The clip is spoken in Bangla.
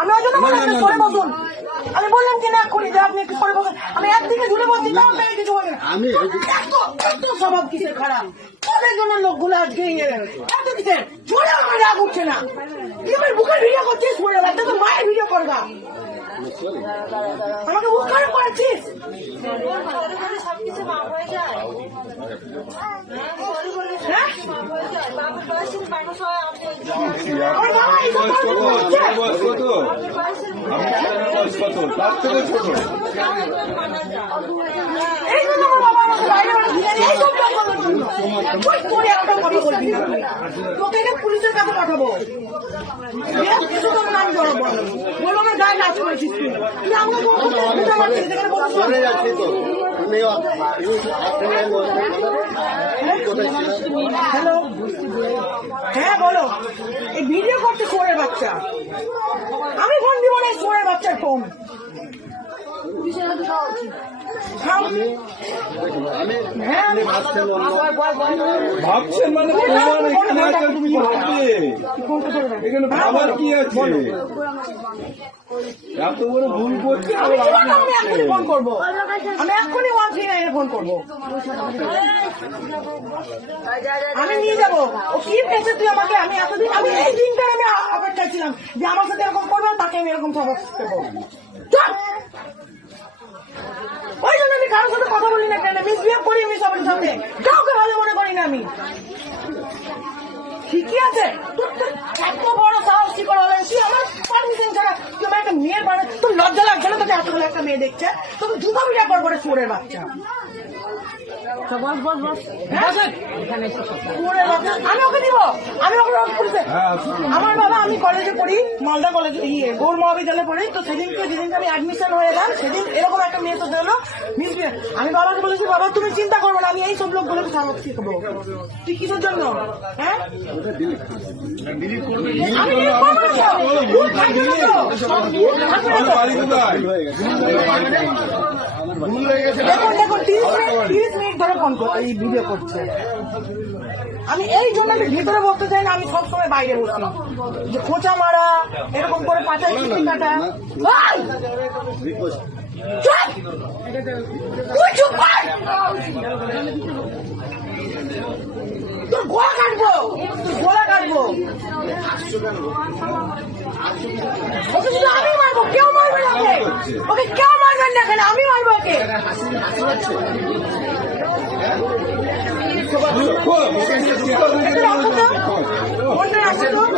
আমি ওই জন্য বললাম সরে বসুন। আমি বললাম কিনা এক্ষুনি যে আপনি একটু সরে বসুন। আমি একদিকে ঝুলে বসছি, তাও আপনাকে কিছু বলেন। এত স্বভাব কিসের খারাপ? তাদের জন্য লোকগুলো আজকে এত কিসের ঝুলে আমার রাগ উঠছে না। তুই আমার বুকের ভিডিও করছিস, মনে লাগছে তো মায়ের ভিডিও করবা, আমাকে বুক খারাপ করেছিস। পুলিশের কাছে পাঠাবো, নাম জড়াবো, বলো আমার গায়ে নাচ করেছিস তুই, হ্যালো হ্যাঁ বলো। এই ভিডিও করতে শোয়ের বাচ্চা, আমি ফোন দিব না, শোয়ের বাচ্চার ফোন। ভাবছেন মানে এখানে ভাবার কি আছে? এত বড় ভুল করছে। আমি এখনই ফোন করবো, আমি এখনই 139 ফোন করবো, আমি নিয়ে যাবো। ও কি পেয়েছে তুই আমাকে? আমি এতদিন, আমি এই দিনটা আমি অপেক্ষায় ছিলাম যে আমার সাথে এরকম করবে, তাকে আমি এরকম সবক দেবো। ওই জন্য আমি কারোর সাথে কথা বলি না, কেন মিসবিহেভ করি আমি সবার সামনে, কাউকে ভালো মনে করি না আমি। ঠিকই আছে, এত বড় সাহস কি করে হলেন? তুই আমার পারমিশন ছাড়া তুই আমার একটা মেয়ের বাড়ি, তোর লজ্জা লাগছে না? তোকে এতগুলো একটা মেয়ে দেখছে, তোকে জুতা পিটা করবো রে চোরের বাচ্চা। আমি ওকে দিব, আমি ওকে পুলিশে। আমার বাবা, আমি কলেজে পড়ি, মালদা কলেজে, গৌর মহাবিদ্যালয়ে পড়ি। তো সেদিনকে যেদিনকে আমি অ্যাডমিশন হয়ে গেলাম, সেদিন এরকম একটা মেয়ে সাথে হলো মিসবিহেভ। আমি বাবাকে বলেছি, বাবা তুমি চিন্তা করবো না, আমি এই সব লোকগুলোকে সাহস শিখবো। তুই কিসের জন্য? হ্যাঁ আমি দেখুন 30 মিনিট ধরে ফোন এই ভিডিও করছে। আমি এই জন্য আমি ভিতরে বসতে চাই না, আমি সবসময় বাইরে বসি, যে খোঁচা মারা, এরকম করে পাচার কিস্তি কাটা। তুই চুপ কর, তোর গোলা কাটবো, তোর গোলা কাটবো। ওকে শুধু আমি মারবো, কেউ মারবে না ওকে, ওকে কেউ মারবেন না, এখানে আমি মারবো ওকে। ফোনটা রাখো তো,